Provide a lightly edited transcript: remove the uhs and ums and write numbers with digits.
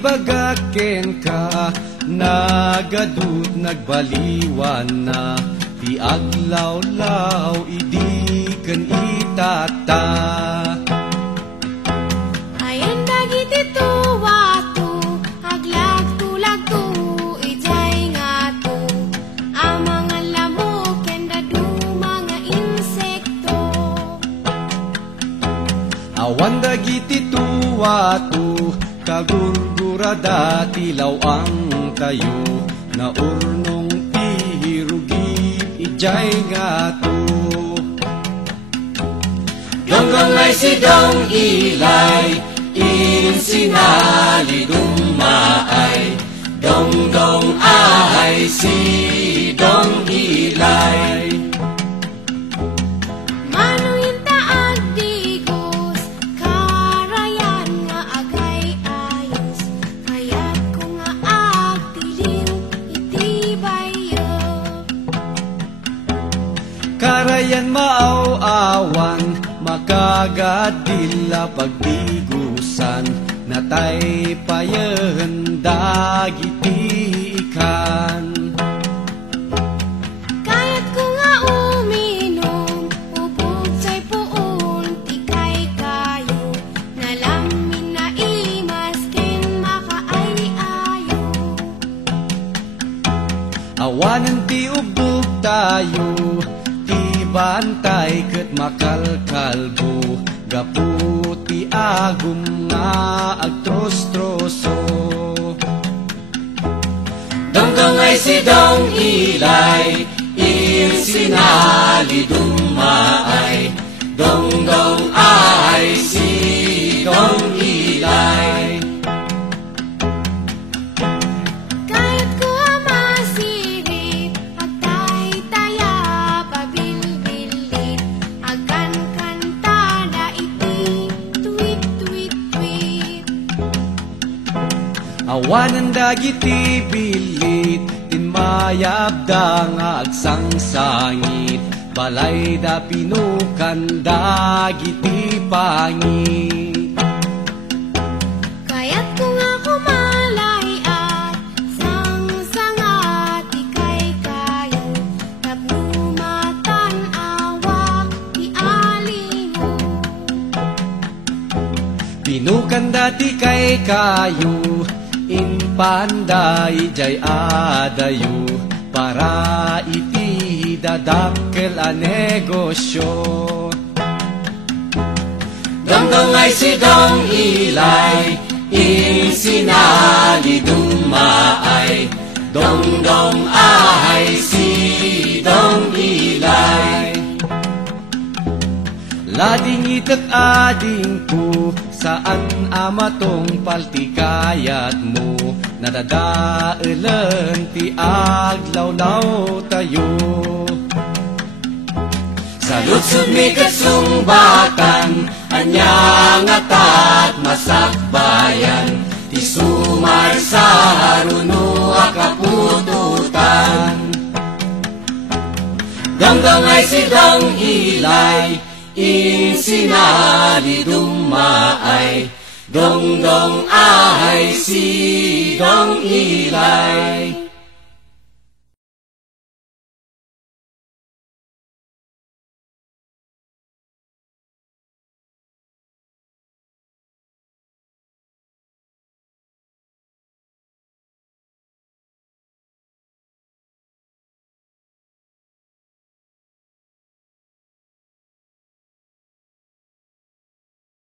bagaken ka, nagadut nagbaliwan na, ti aglaw-law idi ken itata. Ayan dagiti tuwato, aglag-tulag-tu, ijay nga to, amang lamok ken dadu mga insekto. Awan dagiti tuwato, kagurgurada tilaw ang tayo, na urnong pihirugit ijay nga to. Donggong ay si dong ilay, in sinali dumaay. Donggong ay si dong ilay. Manuin taag digos, karayan nga agay ayos, kaya't ko nga agtilin itibayo. Karayan maaw-awan, makagadila pagdigusan, natay payen dagiti ikan. Kaya't ko nga uminom, ubog sa'y puon, tikay kayo, nalamin na imas ken makaay-ayo. Awanan ti ubog tayo, ti bantay ket makalkalbo, gaputi agum nga agtros-troso. Donggong ay si dong ilay, in sinali dumaay. Donggong ay si dong ilay. Kaya't ko masirit, agtay-taya pabilbilit, agan kantada iti tweet-tweet-tweet. Awanan dagiti bilit, tinmayabda nga agsangsangit, balay da pinukan dagiti pangit. Kaya't ko nga kumalay at sang-sangat ikay kayo, tapumatan awak ti alingo. Pinukan dati kay kayo, in panday jay adayo, para iti dadakkel a negosyo. Donggong ay si dong ilay, in sinali dumaay. Donggong ay si dong ilay. Lading itat ading ko, saan amatong paltikayat mo, nadadaelan ti aglaw-law tayo. Sa lutsod mi katsumbatan, anyang atat masakbayan, ti sumar sa haruno akapututan. Donggong ay si dong ilay, in sinali dumaay. Donggong ay si dong ilay.